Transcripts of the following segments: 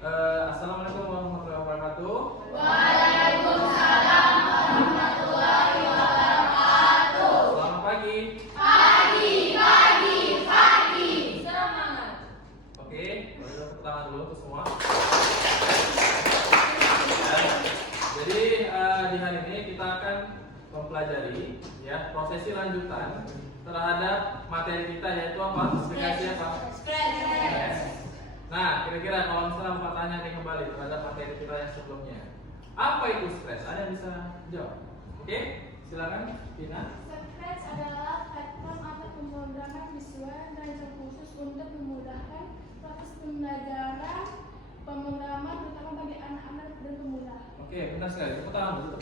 Assalamualaikum warahmatullahi wabarakatuh. Waalaikumsalam warahmatullahi wabarakatuh. Selamat pagi. Pagi. Semangat. Oke, mari kita tepuk tangan dulu untuk semua. Jadi di hari ini kita akan mempelajari ya prosesi lanjutan terhadap materi kita, yaitu apa? Aplikasi apa? Stress. Nah, kira-kira kalau misalnya Bapak tanya nih kembali terhadap materi kita yang sebelumnya, apa itu stres? Ada yang bisa jawab? Oke, silakan Tina. Stres adalah platform atau pemrograman visual yang terancang khusus untuk memudahkan proses pembelajaran pemrograman terutama bagi anak-anak dan pemula. Oke, benar sekali. Tepuk tangan dulu.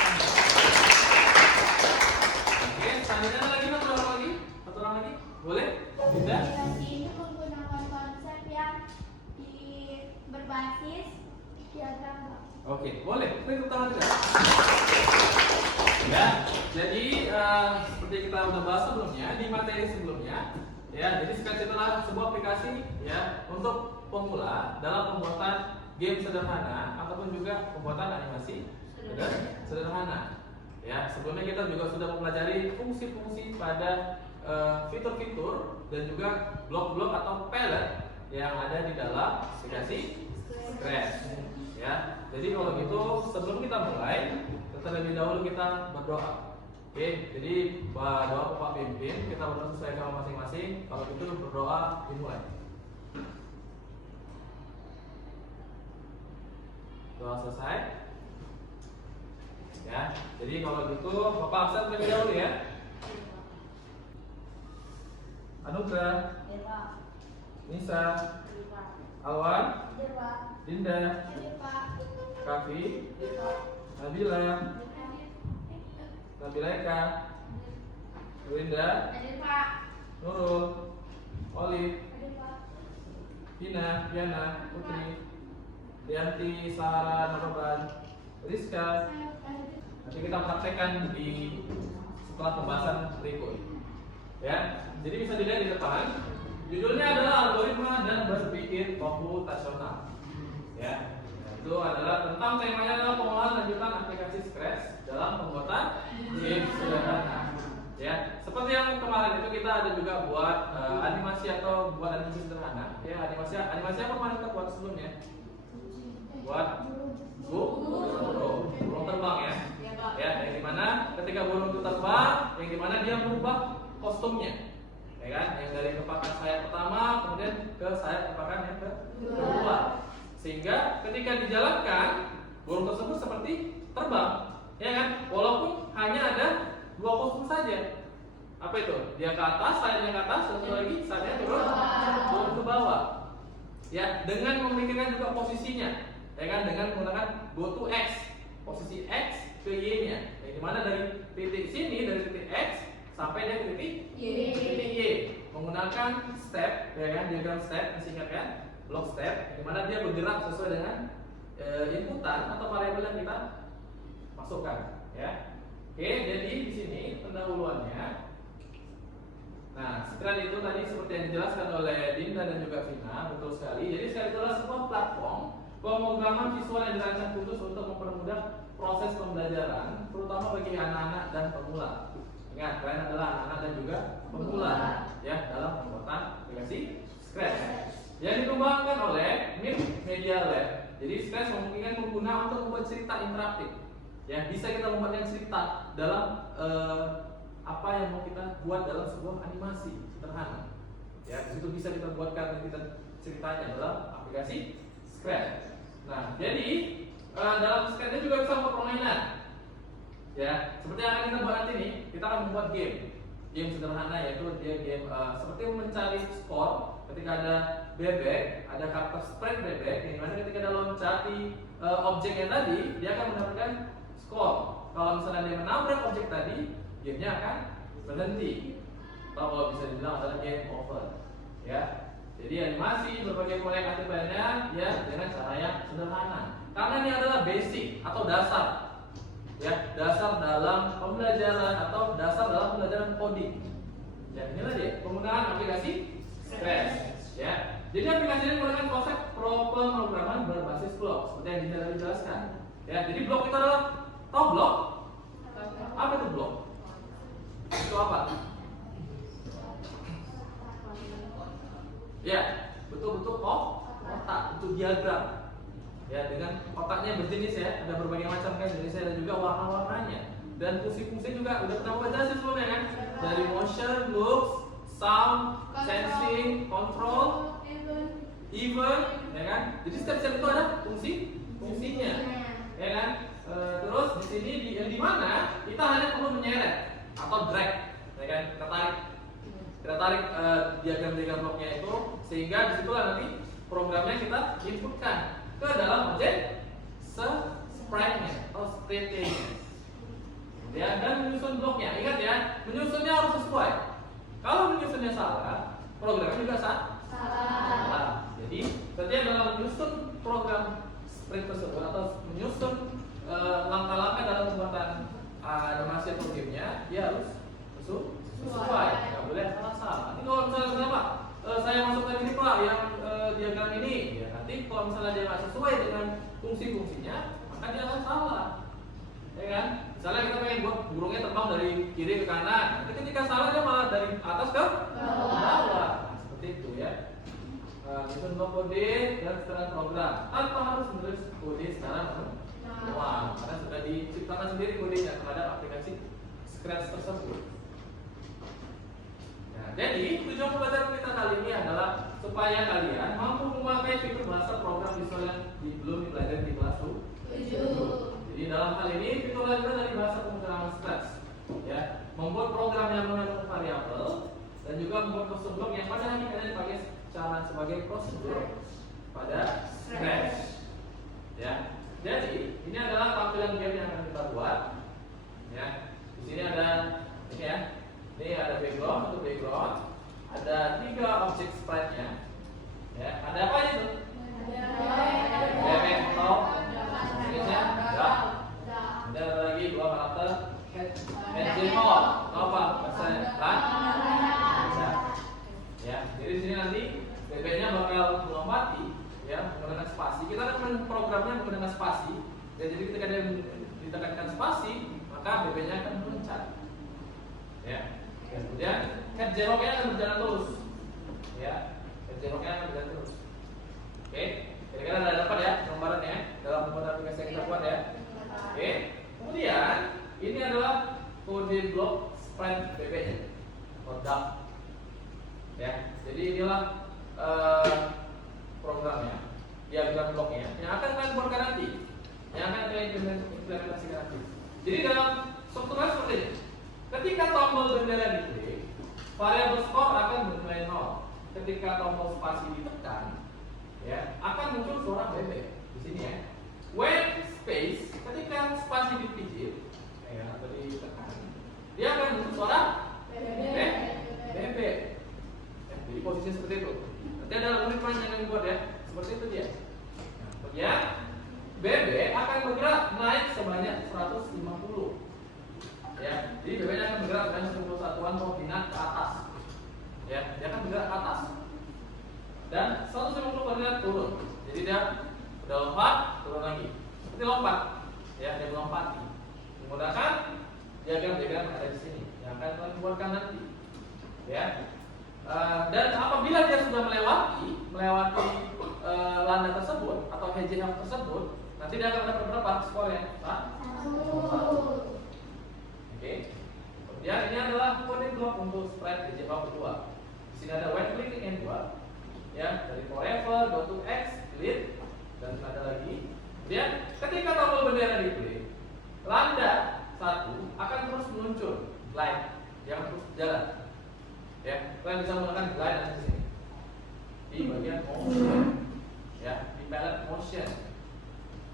Oke, selanjutnya ada lagi satu orang lagi, boleh? Tidak? Aplikasi ini menggunakan konsep yang berbasis diagram. Oke, boleh. Tepuk tangan juga. Ya, jadi seperti kita udah bahas sebelumnya di materi sebelumnya, ya. Jadi Scratch adalah sebuah aplikasi ya untuk pemula dalam pembuatan game sederhana ataupun juga pembuatan animasi sederhana. Ya, sebelumnya kita juga sudah mempelajari fungsi-fungsi pada fitur-fitur dan juga blok-blok atau palette yang ada di dalam aplikasi Scratch. Ya, jadi kalau gitu sebelum kita mulai, terlebih dahulu kita berdoa. Oke, jadi doa Bapak pimpin, kita berdoa sesuai agama masing-masing. Kalau gitu berdoa dimulai. Doa selesai. Ya, jadi kalau gitu Bapak absen terlebih dahulu ya. Anugrah, Nisa, Alwan, Dinda, Kavi, Nabila, Eka, Winda, Nurul, Olive, Pina, Piana, Putri, Rianti, Sarah, Naroban, Rizka. Nanti kita praktekkan di setelah pembahasan berikut. Ya, jadi bisa dilihat di depan. Judulnya adalah algoritma dan berpikir komputasional. Ya, itu adalah tentang temanya adalah pengolahan lanjutan aplikasi Scratch dalam pembuatan game sederhana. Ya, seperti yang kemarin itu kita ada juga buat animasi atau buat animasi sederhana. Ya, animasi apa kemarin kita buat sebelumnya? Buat burung terbang ya. Ya, yang dimana ketika burung itu terbang, yang dimana dia merubah kostumnya. Ya kan, yang dari kepakan sayap pertama kemudian ke sayap kepakan yang kedua, sehingga ketika dijalankan burung tersebut seperti terbang, ya kan, walaupun hanya ada dua kostum saja. Apa itu? Dia ke atas, sayapnya ke atas, satu lagi sayapnya turun ke bawah. Ya, dengan memikirkan juga posisinya, ya kan, dengan menggunakan go to X, posisi X ke Y-nya, yang dimana dari titik sini, dari titik X sampai dia titik Y, menggunakan step, ya kan, diagram step, disingkatkan block step, di mana dia bergerak sesuai dengan inputan atau variabel yang kita masukkan, ya. Oke, jadi di sini pendahuluannya. Nah, Scratch itu tadi seperti yang dijelaskan oleh Dinda dan juga Vina, betul sekali. Jadi Scratch adalah sebuah platform pemrograman visual yang dirancang khusus untuk mempermudah proses pembelajaran, terutama bagi anak-anak dan pemula. Ingat, kalian adalah anak-anak dan juga pemula ya dalam pembuatan aplikasi Scratch yang dikembangkan oleh MIP Media Lab. Jadi Scratch memungkinkan pengguna untuk membuat cerita interaktif. Ya, bisa kita membuat yang cerita dalam apa yang mau kita buat dalam sebuah animasi sederhana. Ya, di situ bisa kita buatkan kita ceritanya dalam aplikasi Scratch. Nah, jadi dalam Scratch juga bisa membuat permainan. Ya, seperti yang akan kita buat nanti nih, kita akan membuat game sederhana, yaitu dia game seperti mencari skor. Ketika ada bebek, ada karakter sprite bebek, yang dimana ketika ada loncat di objeknya tadi, dia akan mendapatkan skor. Kalau misalnya dia menabrak objek tadi, gamenya akan berhenti. Atau kalau bisa dibilang adalah game over. Ya, jadi animasi berbagai proyek aktif lainnya ya dengan cara yang sederhana. Karena ini adalah basic atau dasar. Ya, dasar dalam pembelajaran atau dasar dalam pembelajaran coding. Ya, inilah dia penggunaan aplikasi Scratch. Ya, jadi aplikasi ini menggunakan konsep pemrograman berbasis Ya, jadi blok itu adalah, tahu blok? Apa itu blok? Itu apa? Ya, betul-betul kotak, bentuk diagram. Ya, dengan kotaknya berjenis ya, ada berbagai macam kan jenisnya dan juga warna-warnanya. Dan fungsi-fungsi juga udah pernah baca sih sebelumnya kan? Dari motion, looks, sound, sensing, control, even, ya kan? Jadi setiap itu ada fungsinya, ya kan? Terus di sini di mana kita hanya perlu menyeret atau drag, ya kan? Kita tarik diagram bloknya itu sehingga disitulah nanti programnya kita inputkan ke dalam objek sprite-nya atau state-nya. Ya, dan menyusun bloknya. Ingat ya, menyusunnya harus sesuai. Kalau menyusunnya salah, programnya juga salah. Jadi, setiap dalam menyusun program sprite tersebut atau menyusun langkah-langkah dalam pembuatan animasi atau gamenya, dia harus sesuai. Nggak boleh salah-salah. Nanti kalau misalnya Pak, saya masukkan ini Pak yang diagram ini, ya nanti kalau misalnya dia nggak sesuai dengan fungsi-fungsinya, maka dia akan salah. Ya kan? Misalnya kita pengen buat burungnya terbang dari kiri ke kanan, nanti ketika salah dia malah dari atas ke bawah. Nah, seperti itu ya. Menyusun blok kode dan setelah program tanpa harus menulis kode secara manual, karena sudah diciptakan sendiri kodenya terhadap aplikasi Scratch tersebut. Nah, jadi tujuan pembelajaran kita kali ini adalah supaya kalian mampu memakai fitur bahasa program visual yang belum dipelajari di kelas 7. Jadi dalam hal ini fitur lanjutan dari bahasa pemrograman Scratch, ya, membuat program yang mengandung variabel dan juga membuat custom block yang pada hakikatnya dipakai sebagai prosedur pada Scratch. Ya, jadi ini adalah tampilan game yang akan kita buat. Ya, di sini ada ini ya. Ini ada background, untuk background ada 3 objek sprite-nya. Ya, ada apa itu? Bebek atau jenisnya ada lagi 2 karakter headgear apa bahasanya kan? Ya, jadi di sini nanti bebeknya bakal melompati ya menggunakan spasi. Kita akan programnya menggunakan spasi. Ya, jadi ketika dia ditekankan spasi, maka bebeknya akan meloncat. Ya. Kemudian headgear-nya akan berjalan terus. Ya, headgear-nya akan berjalan terus. Oke, kira-kira ada dapat ya gambarannya dalam pembuatan aplikasi yang kita buat ya. Oke, kemudian ini adalah kode blok sprite bebeknya, produk. Ya, jadi inilah programnya, diagram bloknya yang akan kalian buatkan nanti, yang akan kalian implementasikan nanti. Jadi dalam strukturnya seperti ini. Ketika tombol bendera diklik, variabel skor akan bernilai 0. Ketika tombol spasi ditekan, ya, akan muncul suara bebek di sini ya. When space, ketika spasi dipijit, ya, atau ditekan, dia akan muncul suara bebek. Ya, jadi posisinya seperti itu. Nanti ada unit yang dibuat ya, seperti itu dia. Nah, kemudian bebek akan bergerak naik sebanyak 150. Ya, jadi bebeknya akan bergerak dengan 10 satuan koordinat ke atas. Ya, dia akan bergerak ke atas. Dan 150 koordinat turun. Jadi dia udah lompat, turun lagi. Seperti lompat. Ya, dia melompati. Menggunakan diagram-diagram yang ada di sini yang akan kalian buatkan nanti. Ya. Dan apabila dia sudah melewati landa tersebut atau hedgehog tersebut, nanti dia akan dapat berapa skornya? 1. Oke. Kemudian ini adalah kode blok untuk sprite hedgehog kedua. Di sini ada when clicking and dua, ya, dari forever, go to X, delete, dan ada lagi. Kemudian ketika tombol bendera diklik, landa 1 akan terus muncul, glide, yang terus jalan. Ya, kalian bisa menggunakan glide di sini di bagian motion, ya, di palette motion.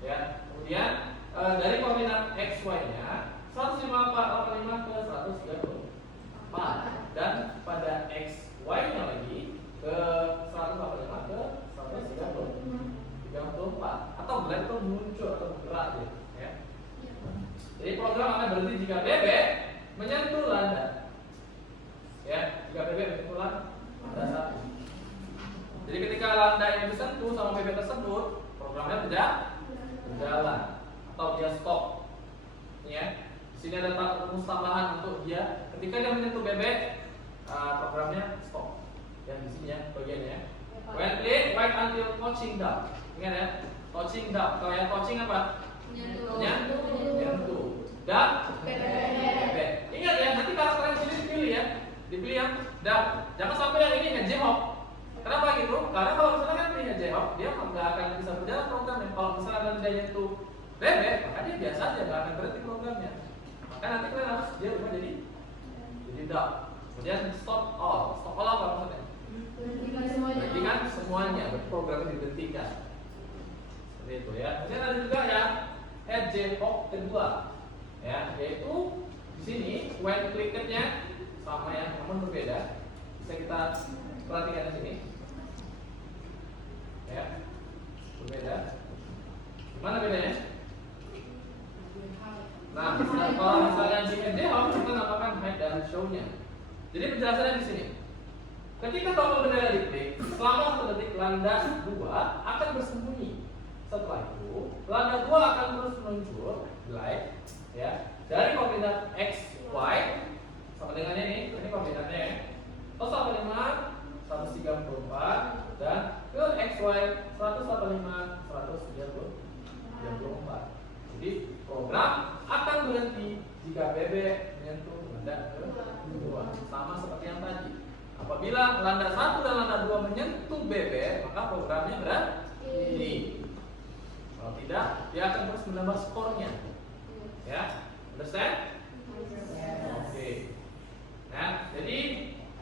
Ya, kemudian dari koordinat X Y-nya 155 ke 134 dan pada X Y-nya lagi ke 145 ke 134 atau glide itu muncul atau bergerak ya. Jadi program akan berhenti jika bebek menyentuh landa. Ya, jika bebek menyentuh landa 1. Jadi ketika landa yang disentuh sama bebek tersebut, programnya tidak berjalan. atau dia stop. Ya. Di sini ada rumus tambahan untuk dia ketika dia menyentuh bebek, programnya stop. Ya di sini ya bagiannya. When click, wait until touching down. Ingat ya, touching down. Kalau yang touching apa? Menyentuh. Dan bebek. Ingat ya, nanti karakter yang dipilih ya. Dipilih yang down. Jangan sampai yang ini hedgehog. Kenapa gitu? Karena kalau misalnya kan pilih hedgehog, dia nggak akan bisa berjalan programnya. Kalau misalnya ada dia nyentuh bebek, maka dia biasa aja nggak akan berhenti programnya. Maka nanti kalian harus dia ubah jadi down. Kemudian stop all. Stop all apa maksudnya? Berhentikan semuanya. Berarti programnya diberhentikan. Seperti itu ya. Kemudian ada juga ya hedgehog kedua. Ya, yaitu di sini when clicked-nya sama ya, namun berbeda. Bisa kita perhatikan di sini. Ya. Berbeda. Gimana bedanya? Nah, kalau misalnya di hedgehog kita namakan hide dan show-nya. Jadi penjelasannya di sini. Ketika tombol bendera diklik, selama 1 detik landa 2 akan bersembunyi. Setelah itu, landa 2 akan terus meluncur, like, ya, dari koordinat x, y sama dengan ini koordinatnya ya. 0,5, 134 dan ke x, y 145, 134. Jadi program akan berhenti jika bebek menyentuh landa kedua, sama seperti yang tadi. Apabila landa 1 dan landa 2 menyentuh bebek, maka programnya berhenti. Kalau tidak, dia akan terus menambah skornya. Ya, understand? Oke. Nah, jadi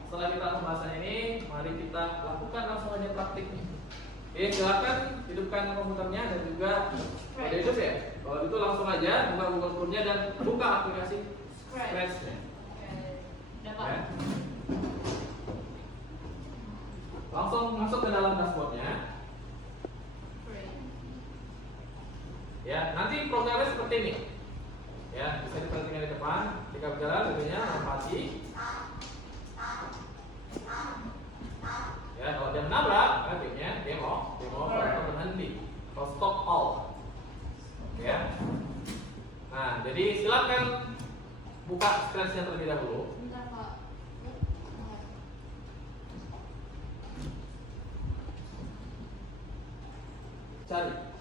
setelah kita pembahasan ini, mari kita lakukan langsung aja praktiknya. Oke, silakan hidupkan komputernya dan juga kode hidup ya. Kalau itu langsung aja buka Google Chrome-nya dan buka aplikasi Scratch-nya. Ya. Langsung masuk ke dalam dashboard-nya. Ya, nanti programnya seperti ini. Ya, bisa diperhatikan di depan. Ketika berjalan, tentunya lompati. Ya, kalau dia menabrak, artinya demo atau berhenti. Kalau stop all. Oke ya. Nah, jadi silakan buka Scratch-nya terlebih dahulu. Bentar, Pak. Cari.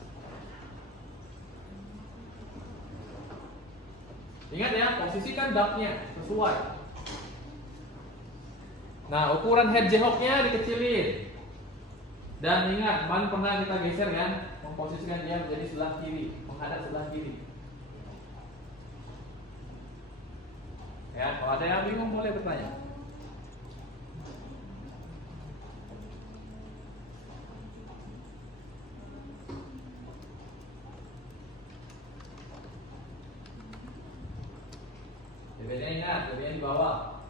Ingat ya, posisikan ducknya sesuai. Nah, ukuran hedgehognya dikecilin. Dan ingat, ban pernah kita geser kan, memposisikan dia menjadi sebelah kiri, menghadap sebelah kiri. Ya, kalau ada yang bingung boleh bertanya. Bebeknya ingat, bebeknya di bawah.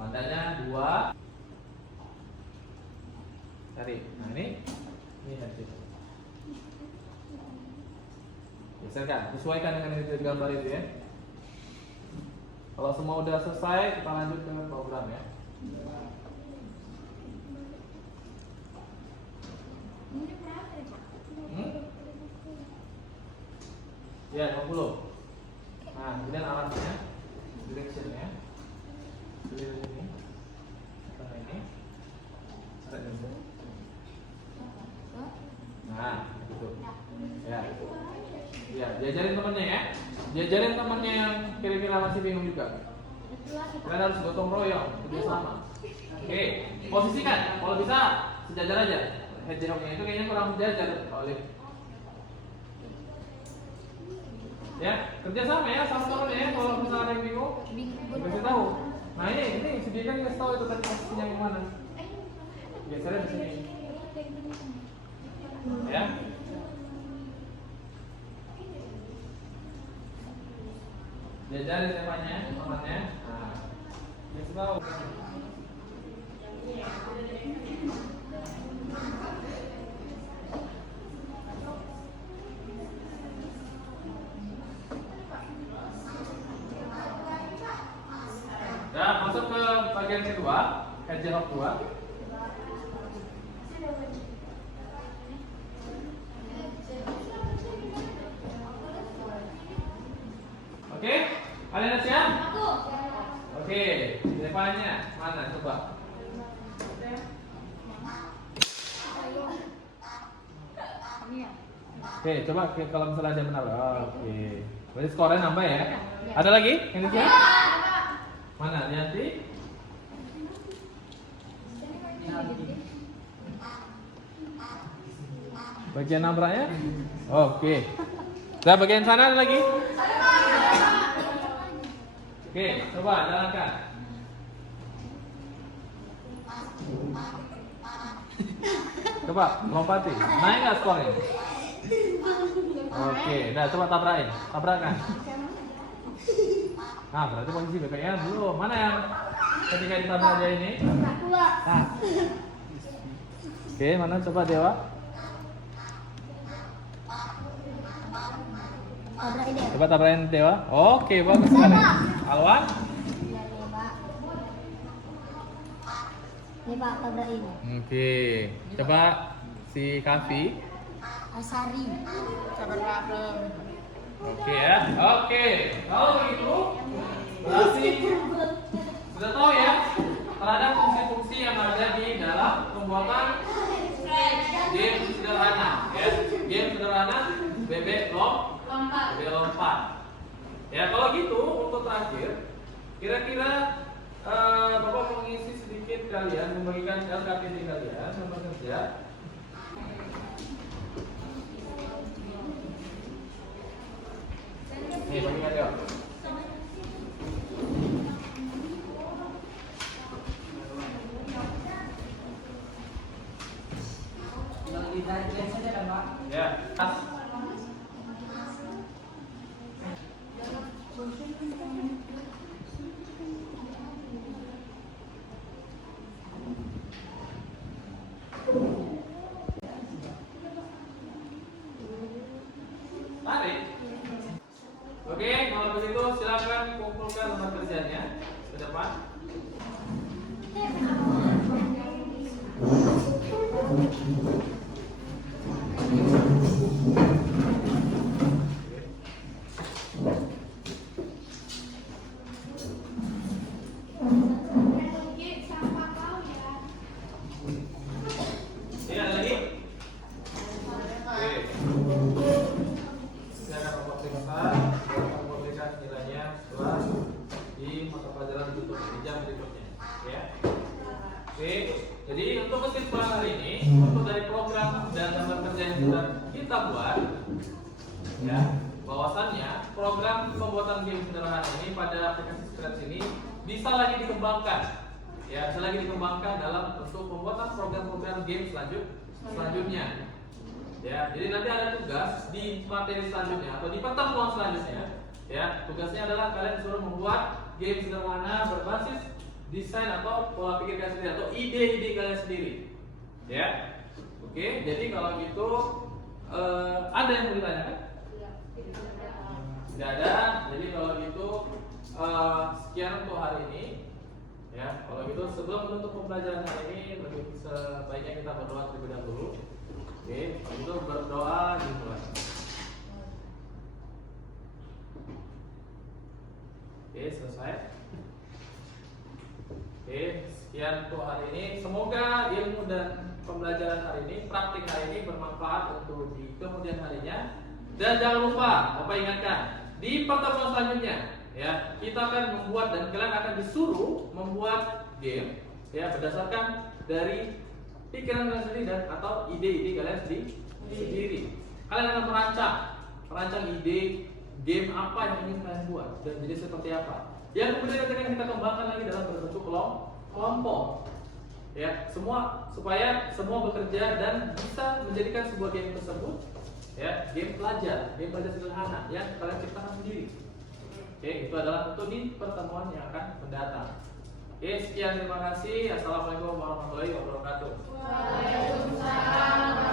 Landanya 2. Cari. Nah ini hedgehog. Geserkan, sesuaikan dengan yang gambar itu ya. Kalau semua udah selesai, kita lanjut ke program ya. Ya, 20. Nah, kemudian arahnya, directionnya, pilih ini, sama ini, nah, gitu. Ya, ya, diajarin temennya ya, diajarin temennya yang kira-kira masih bingung juga. Kalian harus gotong royong, kerjasama. Oke, posisikan, kalau bisa sejajar aja. Hedgehognya itu kayaknya kurang sejajar, Olive. Ya, kerjasama ya sama teman ya. Kalau misalnya ada yang bingung, dikasih tahu. Nah ini sediakan kasih tahu itu tadi posisinya yang mana. Biasanya di sini. Ya. Diajarin temanya, temannya. Nah, kasih tahu. Nah, masuk ke bagian kedua, hedgehog 2. Oke, coba kalau misalnya ada benar. Oke. Berarti skornya nambah ya. Ada lagi yang di sini? Mana? Lihat. Bagian nabraknya? Oke. Nah, bagian sana ada lagi? Oke, coba jalankan. Coba lompati. Naik nggak skornya? Oke, nah coba tabrakan. Nah, berarti posisi BPN belum. Mana yang ketika ditabrak dia ini? Nah. Oke, mana coba Dewa? Coba tabrakin Dewa. Oke, bagus sekali. Alwan? Ini Pak, tabrakin. Oke, coba si Kavi. Asari. Oke ya. Oke. Kalau begitu berarti sudah tahu ya terhadap fungsi-fungsi yang ada di dalam pembuatan game sederhana ya. Game sederhana bebek lompat. Ya, kalau gitu untuk terakhir kira-kira Bapak mengisi sedikit kalian membagikan LKPD kalian sama kerja. Nih, bagikan ya. Ya, tas. Tarik. Oke, kalau begitu silakan kumpulkan lembar kerjanya ke depan. Ada lagi? Oke. Silakan Bapak periksa, Bapak publikasi nilainya setelah di mata pelajaran tutup di jam berikutnya, ya. Oke. Jadi untuk kesimpulan hari ini, untuk dari program dan lembar kerja yang sudah kita buat, ya, bahwasannya program pembuatan game sederhana ini pada aplikasi Scratch ini bisa lagi dikembangkan, ya, bisa lagi dikembangkan dalam untuk pembuatan program-program game selanjutnya. Ya, jadi nanti ada tugas di materi selanjutnya atau di pertemuan selanjutnya. Ya, tugasnya adalah kalian disuruh membuat game sederhana berbasis desain atau pola pikir kalian sendiri atau ide-ide kalian sendiri. Ya, oke. Jadi kalau gitu ada yang mau ditanyakan? Tidak ada. Jadi kalau gitu sekian untuk hari ini. Ya, kalau gitu sebelum menutup pembelajaran hari ini lebih sebaiknya kita berdoa terlebih dahulu. Oke, itu berdoa dimulai. Oke, selesai. Oke, sekian untuk hari ini. Semoga ilmu dan pembelajaran hari ini, praktik hari ini bermanfaat untuk di kemudian harinya. Dan jangan lupa, Bapak ingatkan, di pertemuan selanjutnya, ya, kita akan membuat dan kalian akan disuruh membuat game, ya, berdasarkan dari pikiran kalian sendiri dan atau ide-ide kalian sendiri. Kalian akan merancang ide game apa yang ingin kalian buat dan jadi seperti apa. Yang kemudian kita kembangkan lagi dalam berbentuk kelompok. Ya, supaya semua bekerja dan bisa menjadikan sebuah game tersebut, ya, game pelajar sederhana yang kalian ciptakan sendiri. Oke, itu adalah untuk di pertemuan yang akan mendatang. Oke, sekian, terima kasih. Assalamualaikum warahmatullahi wabarakatuh. Waalaikumsalam.